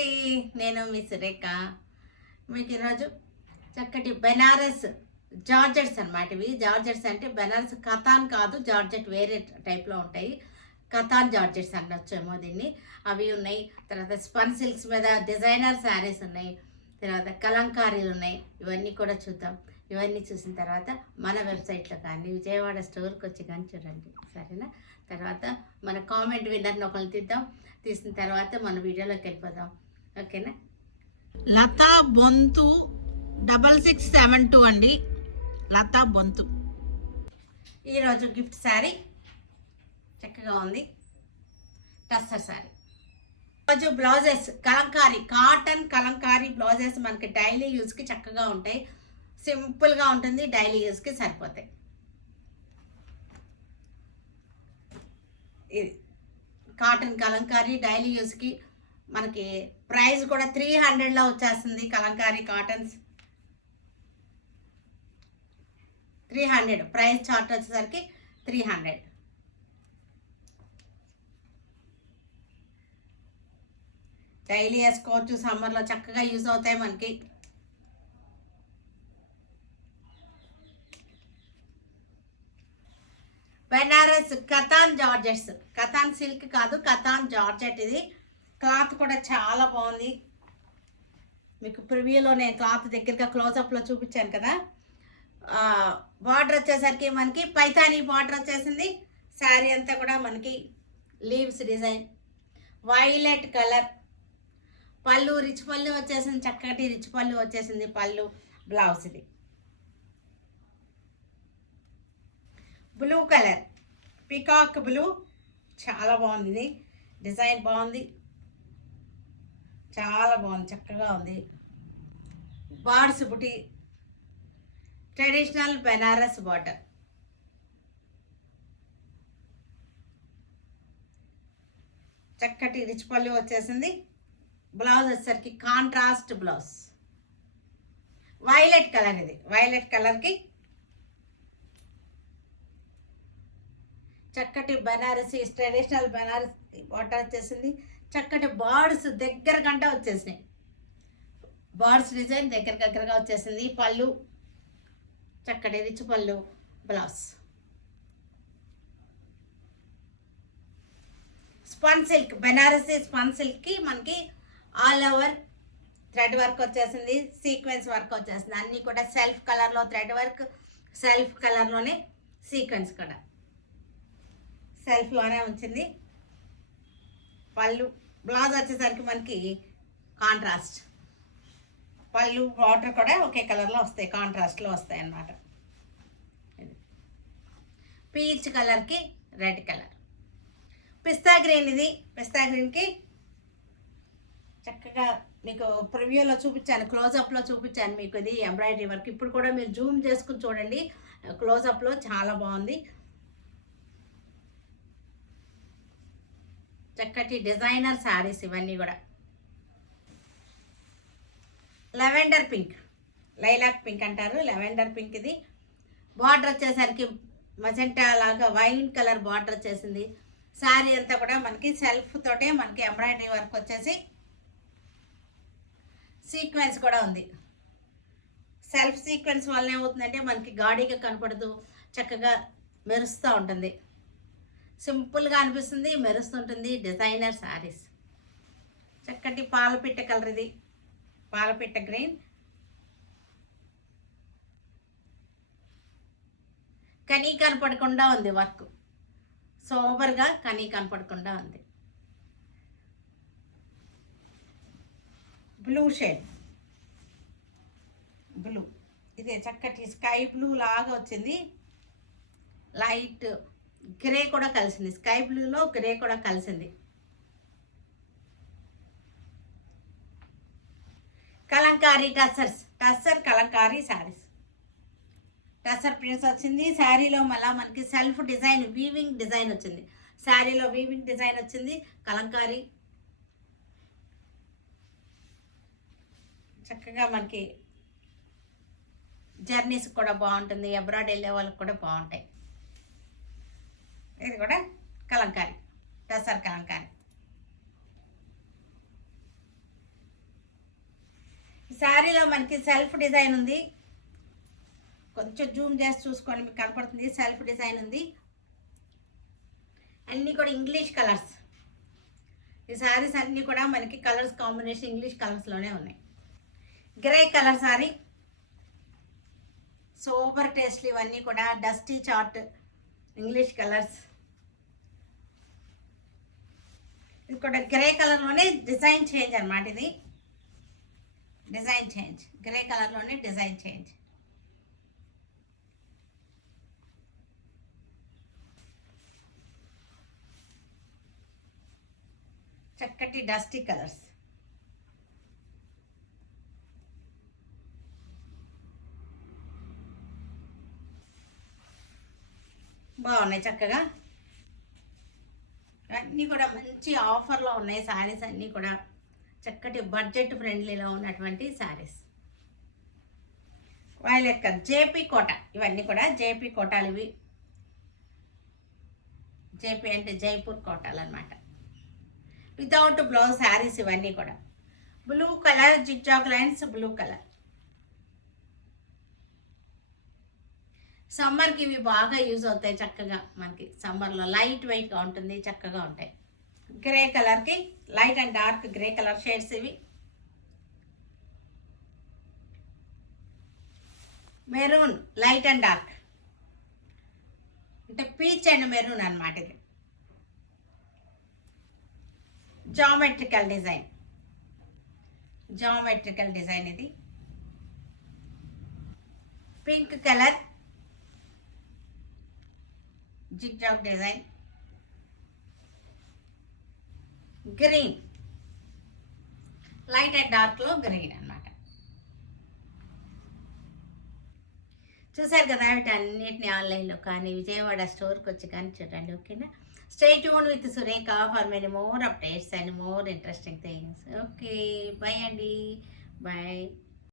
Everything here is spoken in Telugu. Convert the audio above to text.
అండి, నేను మీ సురేఖ. మీకు ఈరోజు చక్కటి బెనారస్ జార్జెట్స్ అనమాట. ఇవి జార్జెట్స్ అంటే బెనారస్ కథాన్ కాదు, జార్జెట్ వేరే టైప్లో ఉంటాయి. కథాన్ జార్జెట్స్ అనొచ్చేమో దీన్ని. అవి ఉన్నాయి. తర్వాత స్పన్ సిల్క్స్ మీద డిజైనర్ శారీస్ ఉన్నాయి. తర్వాత కలంకారీలు ఉన్నాయి. ఇవన్నీ కూడా చూద్దాం. ఇవన్నీ చూసిన తర్వాత మన వెబ్సైట్లో కానీ విజయవాడ స్టోర్కి వచ్చి కానీ చూడండి, సరేనా? తర్వాత మన కామెంట్ విన్నర్ని ఒకరిని తీసిన తర్వాత మన వీడియోలోకి వెళ్ళిపోదాం, ఓకేనా? లతా బొంతు 6672 అండి, లతా బొంతు. ఈరోజు గిఫ్ట్ శారీ చక్కగా ఉంది, టస్సర్ శారీ. ఈరోజు blouses Kalamkari, cotton Kalamkari blouses మనకి డైలీ యూజ్కి చక్కగా ఉంటాయి. సింపుల్గా ఉంటుంది, డైలీ యూజ్కి సరిపోతాయి. ఇది కాటన్ కలంకారీ డైలీ యూస్కి మనకి ప్రైస్ కూడా 300లో వచ్చేస్తుంది. కలంకారీ కాటన్స్ 300 ప్రైస్ చార్ట్ వచ్చేసరికి 300. డైలీ వేసుకోవచ్చు, సమ్మర్లో చక్కగా యూజ్ అవుతాయి మనకి. బెనారస్ కథాన్ జార్జెట్స్, కథాన్ సిల్క్ కాదు, కథాన్ జార్జెట్. ఇది క్లాత్ కూడా చాలా బాగుంది. మీకు ప్రివ్యూలో నేను క్లాత్ దగ్గరగా క్లోజప్లో చూపించాను కదా. బార్డర్ వచ్చేసరికి మనకి పైతానీ బార్డర్ వచ్చేసింది. శారీ అంతా కూడా మనకి లీవ్స్ డిజైన్, వైలెట్ కలర్. పళ్ళు రిచ్ పళ్ళు వచ్చేసింది, చక్కటి రిచ్ పళ్ళు వచ్చేసింది. పళ్ళు బ్లౌజ్ ఇది బ్లూ కలర్, పీకాక్ బ్లూ, చాలా బాగుంది. ఇది డిజైన్ బాగుంది, చాలా బాగుంది, చక్కగా ఉంది. బార్డ్స్ బుటీ, ట్రెడిషనల్ బెనారస్ బార్డర్. చక్కటి రిచ్ పళ్ళు వచ్చేసింది. బ్లౌజ్ వచ్చేసరికి కాంట్రాస్ట్ బ్లౌజ్, వైలెట్ కలర్. ఇది వైలెట్ కలర్కి చక్కటి బెనారసి ట్రెడిషనల్ బెనారసి బార్డర్ వచ్చేసింది. చక్కటి బార్డ్స్ దగ్గర గంట వచ్చేసినాయి. బార్డ్స్ డిజైన్ దగ్గరగా వచ్చేసింది. పళ్ళు చక్కటి రిచ్ పళ్ళు, blouse. Spun silk, Benarasi spun సిల్క్కి మనకి ఆల్ ఓవర్ థ్రెడ్ వర్క్ వచ్చేసింది, సీక్వెన్స్ వర్క్ వచ్చేసింది. అన్నీ కూడా సెల్ఫ్ కలర్లో థ్రెడ్ వర్క్, సెల్ఫ్ కలర్లోనే సీక్వెన్స్ కూడా సెల్ఫ్లోనే వచ్చింది. పళ్ళు బ్లౌజ్ వచ్చేసరికి మనకి కాంట్రాస్ట్. పళ్ళు బార్డర్ కూడా ఒకే కలర్లో వస్తాయి, కాంట్రాస్ట్లో వస్తాయి అన్నమాట. పీచ్ కలర్కి రెడ్ కలర్, పిస్తా గ్రీన్. ఇది పిస్తా గ్రీన్కి చక్కగా మీకు ప్రివ్యూలో చూపించాను, క్లోజప్లో చూపించాను మీకు. ఇది ఎంబ్రాయిడరీ వర్క్. ఇప్పుడు కూడా మీరు జూమ్ చేసుకుని చూడండి, క్లోజప్లో చాలా బాగుంది. చక్కటి డిజైనర్ శారీస్ ఇవన్నీ కూడా. లెవెండర్ పింక్, లైలాక్ పింక్ అంటారు, లెవెండర్ పింక్. ఇది బార్డర్ వచ్చేసరికి మజెంటా లాగా వైన్ కలర్ బార్డర్ వచ్చేసింది. శారీ అంతా కూడా మనకి సెల్ఫ్ తోటే మనకి ఎంబ్రాయిడరీ వర్క్ వచ్చేసి సీక్వెన్స్ కూడా ఉంది. సెల్ఫ్ సీక్వెన్స్ వల్ల ఏమవుతుందంటే మనకి గాడీగా కనపడదు, చక్కగా మెరుస్తూ ఉంటుంది, సింపుల్గా అనిపిస్తుంది, మెరుస్తుంటుంది. డిజైనర్ శారీస్. చక్కటి పాలపిట్ట కలర్. ఇది పాలపిట్ట గ్రీన్. కనీ కనపడకుండా ఉంది వర్క్, సోబర్గా కనీ కనపడకుండా ఉంది. Blue shade, blue. ఇది చక్కటి స్కై బ్లూ లాగా వచ్చింది. లైట్ గ్రే కూడా కలిసింది, స్కై బ్లూలో గ్రే కూడా కలిసింది. కలంకారీ టస్సర్ కలంకారీ శారీస్. టస్సర్ ప్రింట్స్ వచ్చింది. శారీలో మళ్ళీ మనకి సెల్ఫ్ డిజైన్, వీవింగ్ డిజైన్ వచ్చింది. శారీలో వీవింగ్ డిజైన్ వచ్చింది. కలంకారీ చక్కగా మనకి జర్నీస్ కూడా బాగుంటుంది, అబ్రాడ్ వెళ్ళే వాళ్ళకి కూడా బాగుంటాయి. ఇది కూడా కలంకారీ, టసర్ కలంకారీ. శారీలో మనకి సెల్ఫ్ డిజైన్ ఉంది, కొంచెం జూమ్ చేసి చూసుకోండి మీకు కనపడుతుంది. సెల్ఫ్ డిజైన్ ఉంది, అన్నీ కూడా ఇంగ్లీష్ కలర్స్. ఈ శారీస్ అన్నీ కూడా మనకి కలర్స్ కాంబినేషన్ ఇంగ్లీష్ కలర్స్లోనే ఉన్నాయి. గ్రే కలర్ శారీ, సూపర్ టేస్ట్లు ఇవన్నీ కూడా. Dusty chart, English colours. ఇది కూడా గ్రే కలర్లోనే డిజైన్ చేంజ్ అనమాట. ఇది డిజైన్ చేంజ్, గ్రే కలర్లోనే డిజైన్ చేంజ్. చక్కటి డస్టీ కలర్స్. బాగున్నాయి చక్కగా. అన్నీ కూడా మంచి ఆఫర్లో ఉన్నాయి శారీస్ అన్నీ కూడా. చక్కటి బడ్జెట్ ఫ్రెండ్లీలో ఉన్నటువంటి శారీస్. వైలెట్ కలర్, జేపీ కోట. ఇవన్నీ కూడా జేపీ కోటాలు. ఇవి జేపీ అంటే జైపూర్ కోటాలు అనమాట. వితౌట్ బ్లౌజ్ శారీస్ ఇవన్నీ కూడా. Blue colour, zigzag lines, blue colour. సమ్మర్కి ఇవి బాగా యూజ్ అవుతాయి చక్కగా. మనకి సమ్మర్లో లైట్ వెయిట్గా ఉంటుంది, చక్కగా ఉంటాయి. గ్రే కలర్కి light and dark grey colour shades ఇవి. మెరూన్, లైట్ అండ్ డార్క్ అంటే పీచ్ అండ్ మెరూన్ అనమాట. ఇది జామెట్రికల్ డిజైన్, జామెట్రికల్ డిజైన్. ఇది pink colour, zigzag design. Green, light and డార్క్లో గ్రీన్ అనమాట. చూసారు కదా వీటన్నిటిని ఆన్లైన్లో కానీ విజయవాడ స్టోర్కి వచ్చి కానీ చూడండి. ఓకేనా? Stay tune with Surekha for many more updates and more interesting things. Okay, bye అండి, బాయ్.